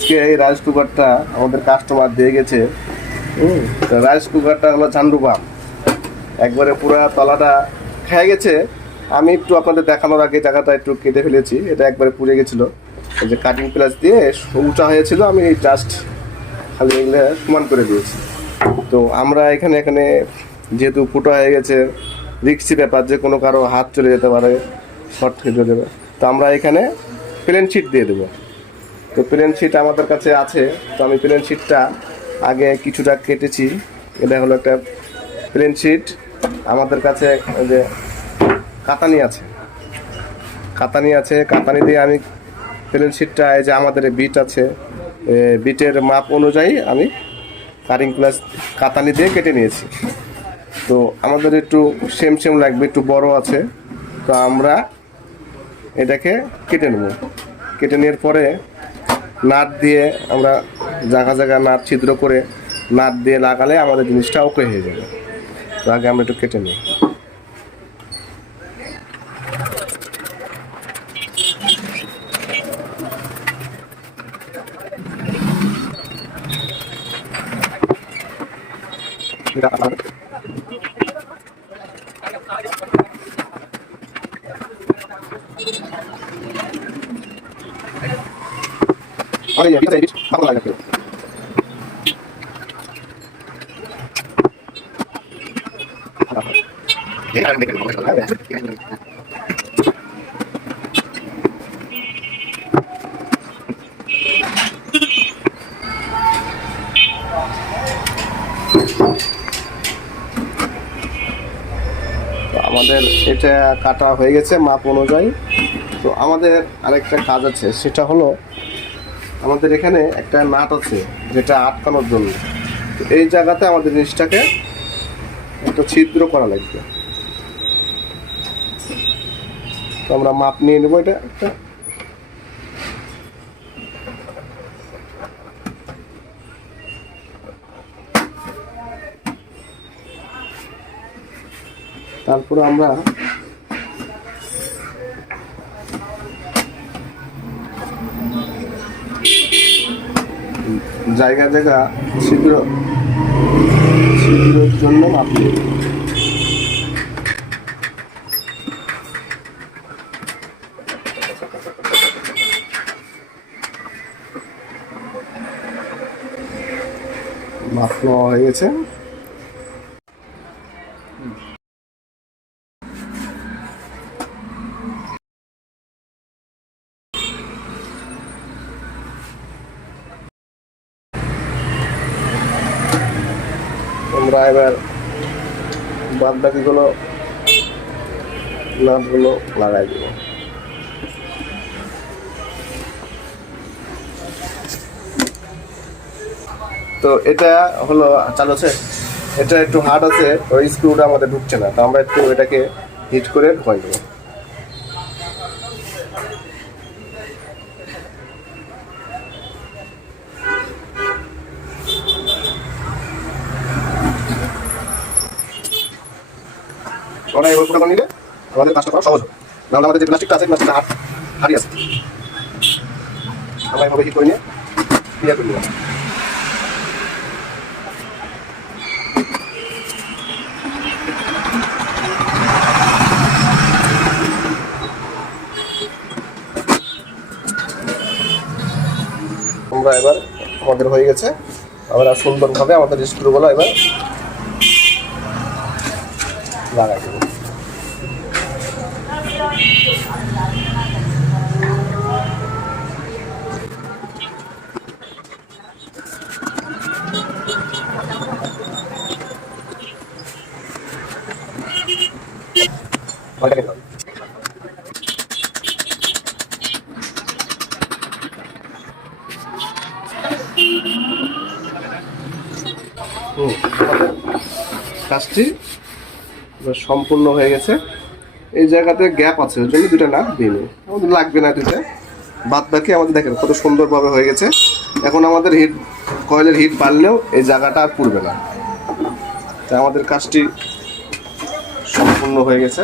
আজকে এই রাইস কুকারটা আমাদের কাস্টমার দিয়ে গেছে। তো রাইস কুকারটা হলো ঝান্ডু বাম, একবারে পুরো তলাটা খেয়ে গেছে। আমি একটু আপনাদের দেখানোর আগে জায়গাটা একটু কেটে ফেলেছি, এটা একবারে পুড়ে গেছিলো। এই যে কাটিং প্লাস দিয়ে উঁচা হয়েছিল, আমি জাস্ট খালি এগুলো সমান করে দিয়েছি। তো আমরা এখানে যেহেতু ফুটো হয়ে গেছে, রিক্সি ব্যাপার, যে কোনো কারো হাত চলে যেতে পারে, শর্ট খেতে দেবে। তো আমরা এখানে প্লেন শিট দিয়ে দেবো। তো প্লেন শিট আমাদের কাছে আছে, তো আমি প্লেন শিটটা আগে কিছুটা কেটেছি। এটা হলো একটা প্লেন শিট। আমাদের কাছে যে কাতানি আছে, কাতানি দিয়ে আমি প্লেন শিটটা, এই যে আমাদের বিট আছে, বিটের মাপ অনুযায়ী আমি কাটিং প্লাস কাতানি দিয়ে কেটে নিয়েছি। তো আমাদের একটু সেম লাগবে, একটু বড় আছে। তো আমরা এটাকে কেটে নেব। কেটে নেওয়ার পরে নাট দিয়ে আমরা জায়গা নাট ছিদ্র করে নাট দিয়ে লাগালে আমাদের জিনিসটা ওকে হয়ে যাবে। তো আগে আমরা একটু কেটে নিই। আমাদের এটা কাটা হয়ে গেছে মাপ অনুযায়ী। তো আমাদের আরেকটা কাজ আছে, সেটা হলো আমাদের এখানে একটা নাট আছে যেটা আটকানোর জন্য। তো এই জায়গাতে আমাদের জিনিসটাকে একটা ছিদ্র করা লাগবে। তো আমরা মাপ নিয়ে নেবো এটা একটা। তারপরে আমরা জায়গা ছিদ্রের জন্য মাপ নিই। মাপ নেওয়া হয়ে গেছে। আমরা এবার বাদ বাকিগুলো নাটগুলো লাগাই দেব। তো এটা হলো চালু আছে, এটা একটু হার্ড আছে, ওই স্ক্রুটা আমাদের ঢুকছে না। তো আমরা একটু এটাকে হিট করে ঢুকাই দেবো। ওরা এই ফুটা করে নিলে আমাদের কাজটা করা সহজ হবে। নাহলে আমাদের যে প্লাস্টিকটা আছে, প্লাস্টিকটা হাড়ি আছে, আমরা এইভাবে হিট করে নিয়ে ক্লিয়ার করে নিলাম। আমরা এবার আমাদের হয়ে গেছে, আমরা সুন্দরভাবে আমাদের স্ক্রুগুলো এবার লাগাই দেবো। কাজটি সম্পূর্ণ হয়ে গেছে। এই জায়গাতে গ্যাপ আছে, ওই জন্য দুটো নাট দিয়ে নিই, আমাদের লাগবে না দুটো। বাদ বাকি আমাদের দেখেন কত সুন্দরভাবে হয়ে গেছে। এখন আমাদের কয়েলের হিট বাড়লেও এই জায়গাটা আর পুড়বে না। তাই আমাদের কাজটি সম্পূর্ণ হয়ে গেছে।